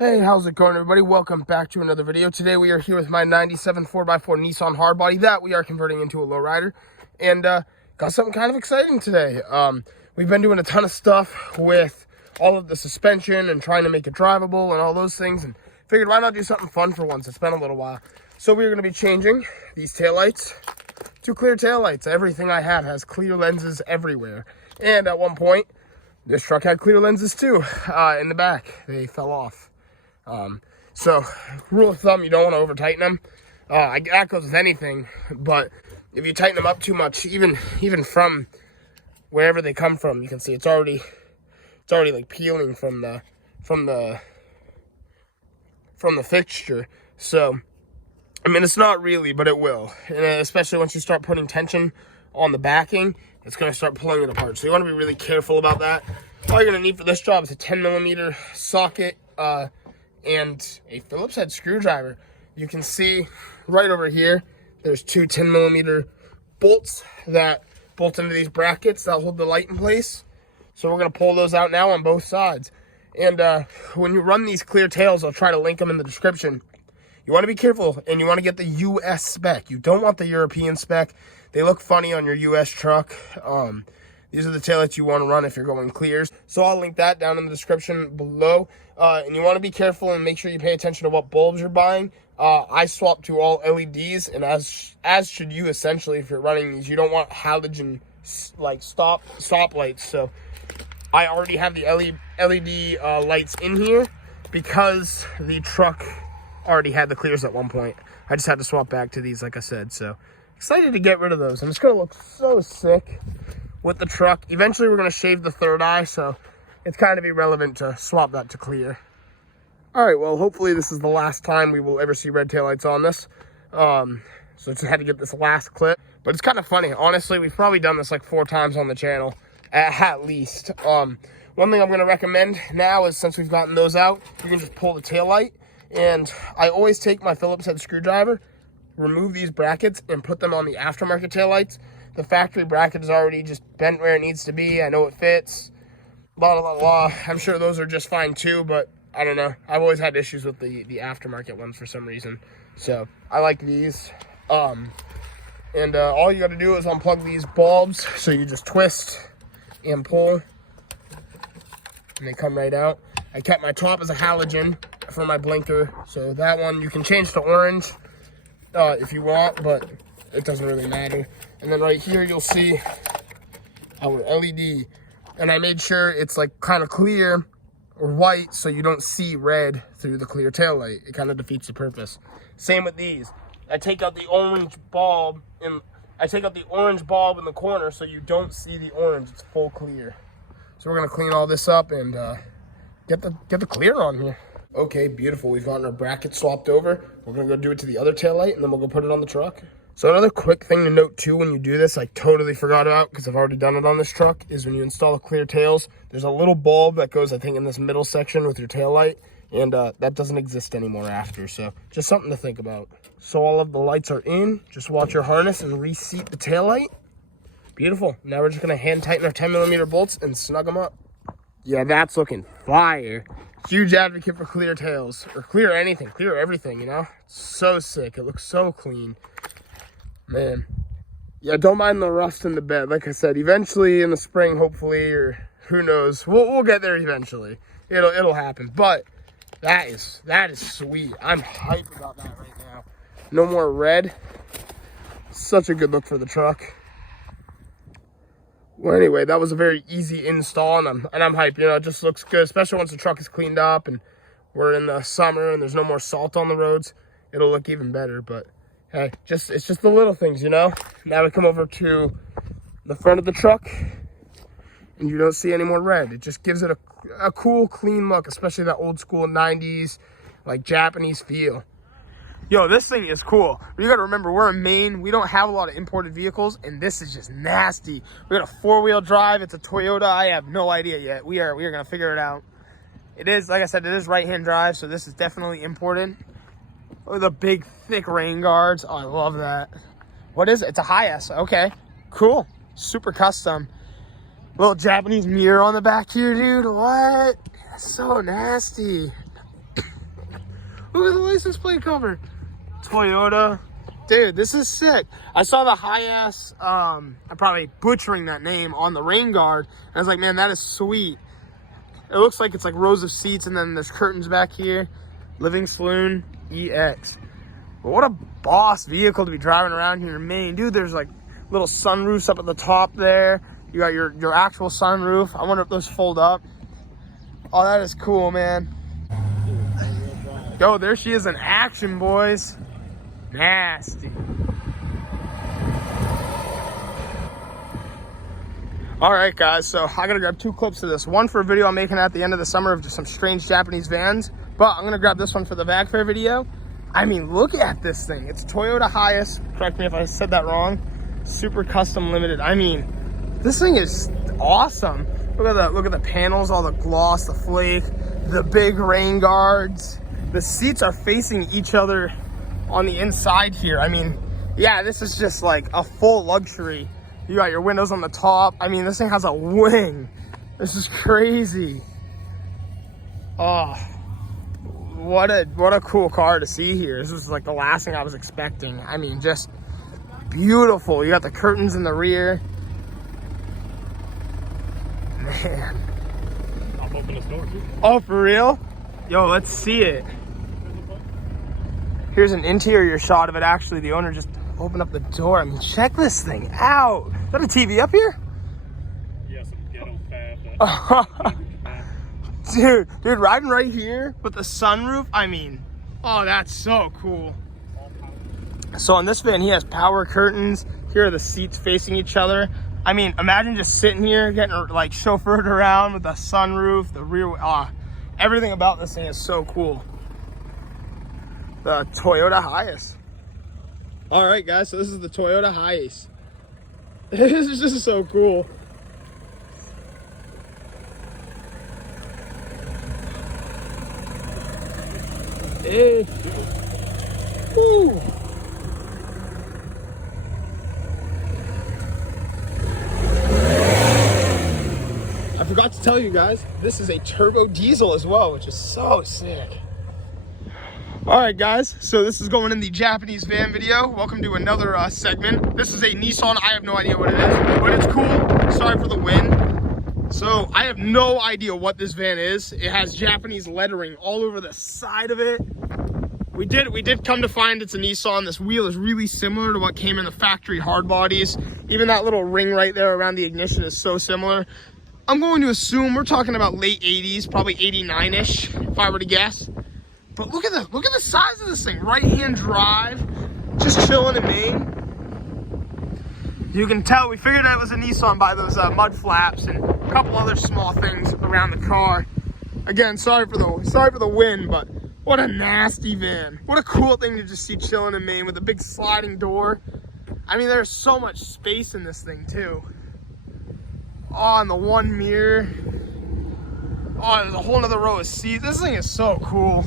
Hey, how's it going, everybody? Welcome back to another video. Today we are here with my 97 4x4 Nissan hardbody that we are converting into a lowrider, and got something kind of exciting today. We've been doing a ton of stuff with all of the suspension and trying to make it drivable and all those things, and figured why not do something fun for once. It's been a little while. So we're going to be changing these taillights to clear taillights. Everything I have has clear lenses everywhere, and at one point this truck had clear lenses too in the back. They fell off. So rule of thumb, you don't want to over tighten them. That goes with anything, but if you tighten them up too much, even from wherever they come from, you can see it's already like peeling from the fixture. So I mean, it's not really, but it will, and especially once you start putting tension on the backing, it's going to start pulling it apart. So you want to be really careful about that. All you're going to need for this job is a 10mm socket, and a Phillips head screwdriver. You can see right over here, there's two 10mm bolts that bolt into these brackets that hold the light in place. So we're gonna pull those out now on both sides. And when you run these clear tails, I'll try to link them in the description. You wanna be careful, and you wanna get the US spec. You don't want the European spec. They look funny on your US truck. These are the taillights you want to run if you're going clears. So I'll link that down in the description below. And you want to be careful and make sure you pay attention to what bulbs you're buying. I swapped to all LEDs, and as should you essentially if you're running these. You don't want halogen like stop lights. So I already have the LED lights in here because the truck already had the clears at one point. I just had to swap back to these, like I said. So excited to get rid of those. And it's going to look so sick with the truck. Eventually we're going to shave the third eye, so it's kind of irrelevant to swap that to clear. All right, well, hopefully this is the last time we will ever see red taillights on this. So just had to get this last clip. But it's kind of funny. Honestly, we've probably done this like 4 times on the channel, at least. One thing I'm going to recommend now is, since we've gotten those out, you can just pull the taillight. And I always take my Phillips head screwdriver, remove these brackets, and put them on the aftermarket taillights. The factory bracket is already just bent where it needs to be. I know it fits. Blah, blah, blah. I'm sure those are just fine too, but I don't know. I've always had issues with the aftermarket ones for some reason. So I like these. All you got to do is unplug these bulbs. So you just twist and pull, and they come right out. I kept my top as a halogen for my blinker. So that one you can change to orange if you want, but it doesn't really matter. And then right here you'll see our LED, and I made sure it's like kind of clear or white so you don't see red through the clear tail light. It kind of defeats the purpose. Same with these. I take out the orange bulb in the corner so you don't see the orange. It's full clear. So we're gonna clean all this up and get the clear on here. Okay, beautiful. We've gotten our bracket swapped over. We're gonna go do it to the other tail light, and then we'll go put it on the truck. So another quick thing to note too when you do this, I totally forgot about because I've already done it on this truck, is when you install the clear tails, there's a little bulb that goes, I think, in this middle section with your tail light, and that doesn't exist anymore after. So just something to think about. So all of the lights are in. Just watch your harness and reseat the tail light. Beautiful. Now we're just gonna hand tighten our 10mm bolts and snug them up. Yeah, that's looking fire. Huge advocate for clear tails, or clear anything, clear everything, you know? It's so sick. It looks so clean. Man, yeah, don't mind the rust in the bed. Like I said, eventually in the spring, hopefully, or who knows, we'll get there eventually. It'll happen. But that is sweet. I'm hyped about that right now. No more red. Such a good look for the truck. Well, anyway, that was a very easy install, and I'm hyped. You know, it just looks good, especially once the truck is cleaned up and we're in the summer and there's no more salt on the roads. It'll look even better, but hey, it's just the little things, you know? Now we come over to the front of the truck, and you don't see any more red. It just gives it a cool, clean look, especially that old school 90s, like Japanese feel. Yo, this thing is cool. But you gotta remember, we're in Maine. We don't have a lot of imported vehicles, and this is just nasty. We got a 4-wheel drive. It's a Toyota. I have no idea yet. We are gonna figure it out. It is, like I said, it is right-hand drive, so this is definitely imported. Oh, the big, thick rain guards. Oh, I love that. What is it? It's a Hiace. Okay, cool. Super custom. Little Japanese mirror on the back here, dude. What? That's so nasty. Look at the license plate cover. Toyota. Dude, this is sick. I saw the high-ass, I'm probably butchering that name, on the rain guard. And I was like, man, that is sweet. It looks like it's like rows of seats, and then there's curtains back here. Living Saloon EX. But what a boss vehicle to be driving around here in Maine. Dude, there's like little sunroofs up at the top there. You got your actual sunroof. I wonder if those fold up. Oh, that is cool, man. Yo, there she is in action, boys. Nasty. All right, guys, so I gotta grab 2 clips of this. One for a video I'm making at the end of the summer of just some strange Japanese vans, but I'm gonna grab this one for the Vag Fair video. I mean, look at this thing. It's a Toyota Hiace. Correct me if I said that wrong. Super custom limited. I mean, this thing is awesome. Look at the panels, all the gloss, the flake, the big rain guards. The seats are facing each other on the inside here. I mean, yeah, this is just like a full luxury. You got your windows on the top. I mean, this thing has a wing. This is crazy. Oh, what a cool car to see here. This is like the last thing I was expecting. I mean, just beautiful. You got the curtains in the rear. Man. I'll open this door too. Oh, for real? Yo, let's see it. Here's an interior shot of it. Actually, the owner just opened up the door. I mean, check this thing out. Is that a TV up here? Yeah, some ghetto fab. Dude, riding right here with the sunroof. I mean, oh, that's so cool. So on this van, he has power curtains. Here are the seats facing each other. I mean, imagine just sitting here getting like chauffeured around with the sunroof, the rear. Everything about this thing is so cool. The Toyota Hiace. All right, guys, so this is the Toyota Hiace. This is just so cool. Hey. Woo. I forgot to tell you guys, this is a turbo diesel as well, which is so sick. All right, guys, so this is going in the Japanese van video. Welcome to another segment. This is a Nissan. I have no idea what it is, but it's cool. Sorry for the wind. So I have no idea what this van is. It has Japanese lettering all over the side of it. We did come to find it's a Nissan. This wheel is really similar to what came in the factory hard bodies. Even that little ring right there around the ignition is so similar. I'm going to assume we're talking about late 80s, probably 89-ish, if I were to guess. But look at the size of this thing. Right-hand drive, just chilling in Maine. You can tell we figured out it was a Nissan by those mud flaps and a couple other small things around the car. Again, sorry for the wind, but what a nasty van. What a cool thing to just see chilling in Maine with a big sliding door. I mean, there's so much space in this thing too. Oh, and the one mirror. Oh, there's a whole other row of seats. This thing is so cool.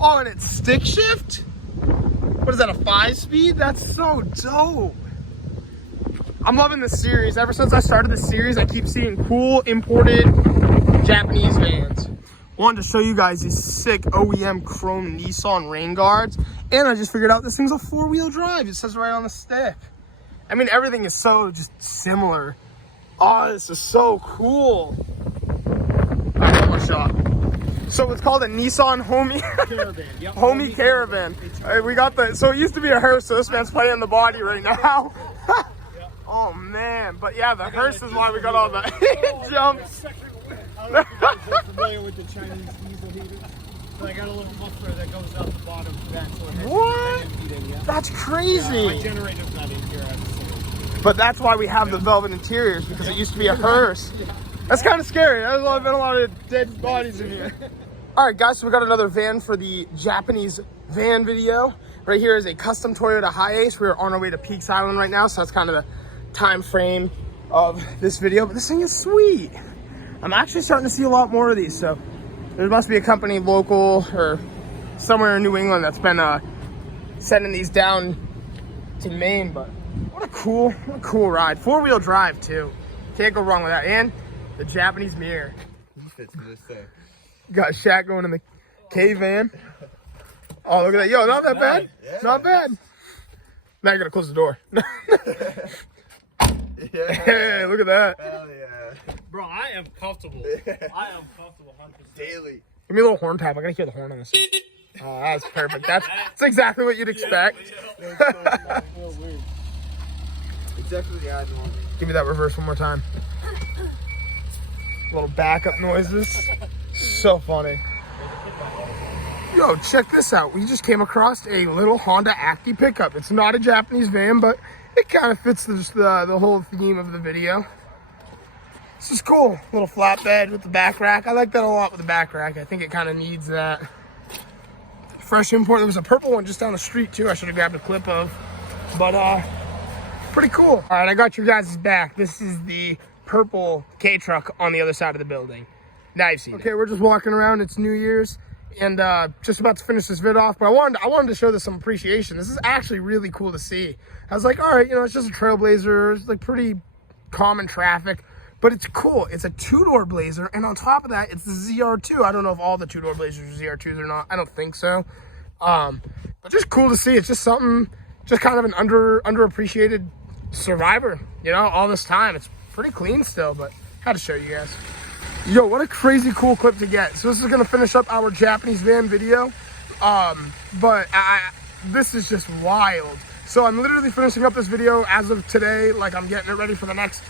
Oh, and it's stick shift? What is that, a 5-speed? That's so dope. I'm loving this series. Ever since I started this series, I keep seeing cool imported Japanese vans. Wanted to show you guys these sick OEM chrome Nissan rain guards. And I just figured out this thing's a 4-wheel drive. It says right on the stick. I mean, everything is so just similar. Oh, this is so cool. All right, one more shot. So it's called a Nissan Homie Caravan. Yep. Homie Caravan. We got the, so it used to be a hearse, so this man's playing the body right now. Oh man, but yeah, the hearse is why we got all the jumps. I don't know if you're familiar with the Chinese diesel heaters. So I got a little muffler that goes out the bottom of that. So it has What? heating, yeah. That's crazy. Yeah, my generator's not in here. But that's why we have the velvet interiors, because it used to be a hearse. That's kind of scary. There's been a lot of dead bodies in here. All right, guys, so we got another van for the Japanese van video. Right here is a custom Toyota Hiace. We're on our way to Peaks Island right now, so that's kind of the time frame of this video. But this thing is sweet. I'm actually starting to see a lot more of these, so there must be a company local or somewhere in New England that's been sending these down to Maine. But what a cool ride. 4-wheel drive too. Can't go wrong with that. And the Japanese mirror. He fits in this thing. Got Shaq going in the K van. Oh, look at that. Yo, not that bad. Yeah. Not bad. Now you gotta close the door. Yeah. Hey, look at that. Hell yeah. Bro, I am comfortable. I am comfortable 100%. Daily. Give me a little horn tap. I gotta hear the horn on this. Oh, that's perfect. That's exactly what you'd expect. Real weird. Exactly the ad normal. Give me that reverse one more time. Little backup noises. So funny. Yo, check this out. We just came across a little Honda Acti pickup. It's not a Japanese van, but it kind of fits the whole theme of the video. This is cool. Little flatbed with the back rack. I like that a lot with the back rack. I think it kind of needs that. Fresh import. There was a purple one just down the street too. I should have grabbed a clip of. But pretty cool. All right, I got your guys' back. This is the purple K-Truck on the other side of the building. Now you've seen it. Okay, we're just walking around. It's New Year's. And just about to finish this vid off, but I wanted to show this some appreciation. This is actually really cool to see. I was like, all right, you know, it's just a Trailblazer. It's like pretty common traffic, but it's cool. It's a two-door Blazer, and on top of that, it's the ZR2. I don't know if all the two-door Blazers are ZR2s or not. I don't think so. But just cool to see. It's just something, just kind of an underappreciated survivor, you know, all this time. It's pretty clean still, but had to show you guys. Yo, what a crazy cool clip to get. So this is gonna finish up our Japanese van video. But this is just wild. So I'm literally finishing up this video as of today. Like I'm getting it ready for the next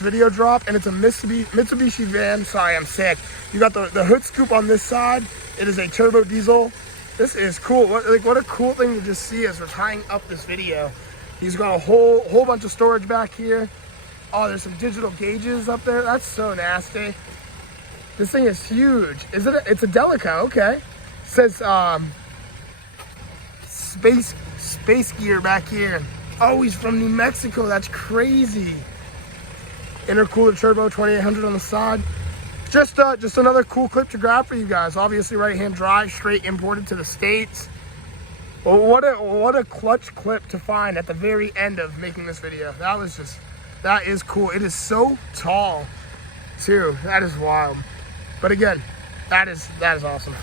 video drop. And it's a Mitsubishi van. Sorry, I'm sick. You got the hood scoop on this side. It is a turbo diesel. This is cool. What a cool thing to just see as we're tying up this video. He's got a whole bunch of storage back here. Oh, there's some digital gauges up there. That's so nasty. This thing is huge. Is it? It's a Delica. Okay. It says space gear back here. Oh, he's from New Mexico. That's crazy. Intercooler turbo 2800 on the side. Just another cool clip to grab for you guys. Obviously, right-hand drive, straight imported to the States. Well, what a clutch clip to find at the very end of making this video. That is cool. It is so tall, too. That is wild. But again, that is awesome.